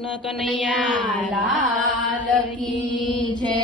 કૃષ્ણ કનૈયા લાલ કી જય.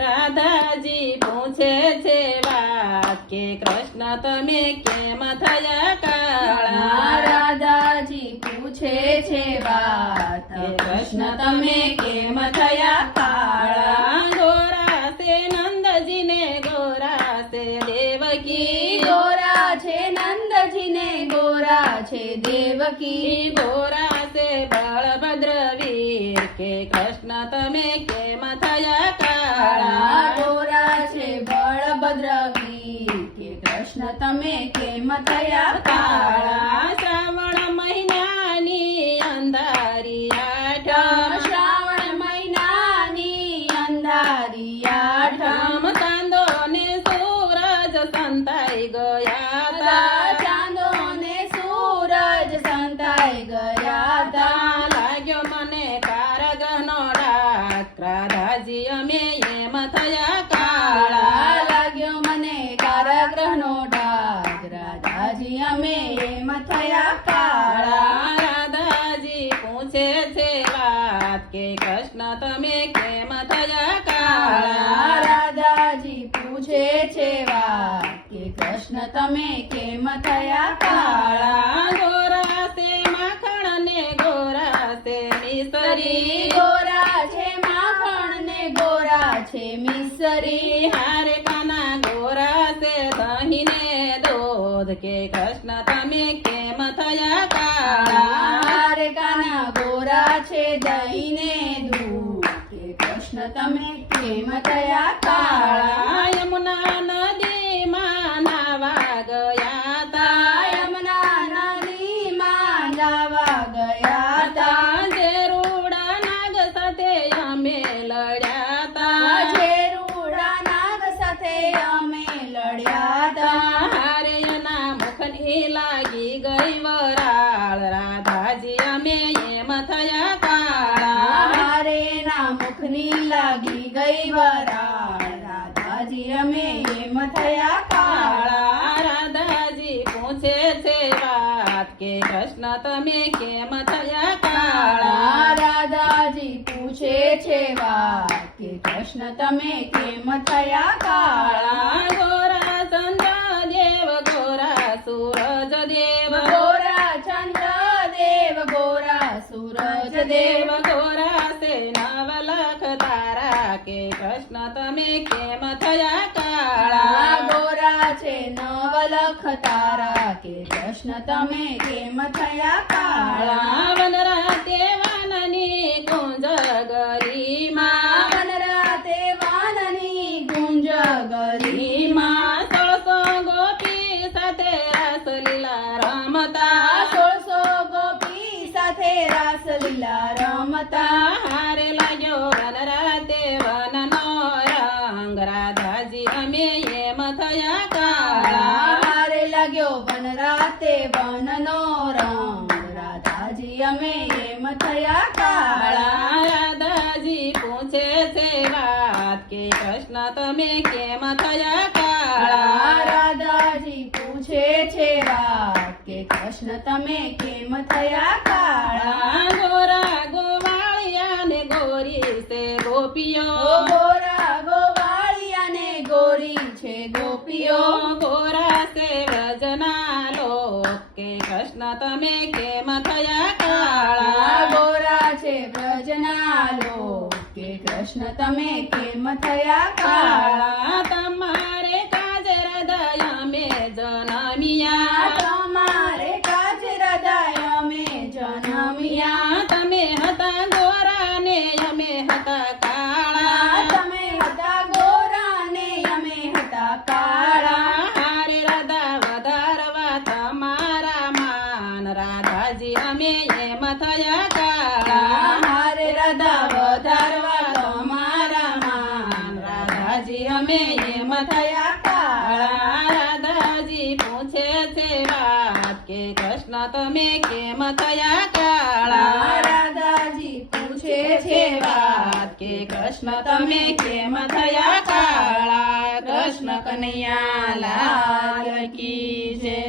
રાધાજી પૂછે છે વાત કે કૃષ્ણ તમે કેમ થયા કાળા. રાધાજી પૂછે છે વાત કે કૃષ્ણ તમે કેમ થયા કાળા. ગોરા છે નંદજીને ગોરા છે દેવકી. ગોરા છે નંદજીને ગોરા છે દેવકી. ગોરા છે બળભદ્ર વીર કે કૃષ્ણ તમે કેમ થયા કાળા. ગોરા છે બળભદ્ર વીર કે કૃષ્ણ તમે કેમ થયા કાળા. શ્રાવણ મહિનાની અંધારી આઠમ. શ્રાવણ મહિનાની અંધારી આઠમ. ચાંદો ને સૂરજ સંતાઈ ગયા તા. ચાંદો ને સૂરજ સંતાઈ ગયા તા. લાગ્યો મને કારાગ્રહનો ડાક. રાધાજી અમે એમ થયા કાળા. લાગ્યો મને કારાગ્રહનો ડાક. રાધાજી અમે એમ થયા કાળા. રાધાજી પૂછે છે વાત કે કૃષ્ણ તમે કેમ થયા કાળા. રાધાજી પૂછે છે વાત કે કૃષ્ણ તમે કેમ થયા કાળા. ગોરા છે માખણ ને ગોરા છે મિસરી. ગોરા છે માખણ ને ગોરા છે મિસરી. હારે કાના ગોરા છે દહીં ને દૂધ કે કૃષ્ણ તમે કેમ થયા કાળા. રે કાના ગોરા છે દહીં ને દૂધ કે કૃષ્ણ તમે કેમ થયા કાળા. યમુના નદીમાં નાવા ગયા તા. યમુના નદીમાં નાવા ગયા તા. જેરુડા નાગ સાથે અમે લડ્યા તા. જેરુડા નાગ સાથે અમે લડ્યા તા. હારે એના મુખની લાગી ગઈ વરાળ. રાધાજી અમે એમ થયા કાળા. હારે ના મુખની લાગી ગઈ વરાળ. રાધાજી અમે એમ થયા કાળા. રાધાજી પૂછે છે વાત કે કૃષ્ણ તમે કેમ થયા કાળા. રાધાજી પૂછે છે વાત કે કૃષ્ણ તમે કેમ થયા કાળા. ગોરા ચંદ્ર દેવ ગોરા સૂરજ દેવ. ગોરા ચંદ્ર દેવ ગોરા સૂરજ દેવ. ગોરા છે નવલખ તારા કે કૃષ્ણ તમે કેમ થયા કાળા. ગોરા છે નવલખ તારા કે કૃષ્ણ તમે કેમ થયા કાળા. વનરાતે વાનની કુંજ ગરીમાં. વનરાતે વાનની ગુંજ ગલીમાં. 1600 ગોપી સાથે રાસલીલા રમતા. 1600 ગોપી સાથે રાસલીલા રમતા. હારે લાગ્યો વનરાતે વનનો રંગ. રાધાજી અમે એમ થયા કાળા. હારે લાગ્યો વનરાતે વનનો રંગ. રાધાજી અમે એમ થયા કાળા. રાધાજી પૂછે છે વાત કે કૃષ્ણ તમે કેમ થયા કાળા. રાધાજી પૂછે છે વાત કે કૃષ્ણ તમે કેમ થયા કાળા. ગોરા ગોવાળિયા ને ગોરી છે ગોપીઓ. ગોરા ગોવાળિયા ને ગોરી છે ગોપીઓ. ગોરા છે વ્રજના લોક કે કૃષ્ણ તમે કેમ થયા કાળા. ગોરા છે વ્રજના લોક કે કૃષ્ણ તમે કેમ થયા કાળા. તમારે કાજ હૃદય અમે જનમિયા. તમારે કાજ હૃદય અમે જન્મ્યા. તમે હતા ગોરા ને અમે હતા કાળા. તમે હતા ગોરા ને અમે હતા કાળા. હારે રાધા વધારવા તમારા માન. રાધાજી અમે એમ થયા કાળા. હારે રાધા વધારવા તમારા માન. રાધાજી અમે એમ થયા કાળા. રાધાજી પૂછે છે વાત કે કૃષ્ણ તમે કેમ થયા કાળા. રાધાજી પૂછે છે વાત કે કૃષ્ણ તમે કેમ થયા કાળા. કૃષ્ણ કનૈયા લાલ કી જય.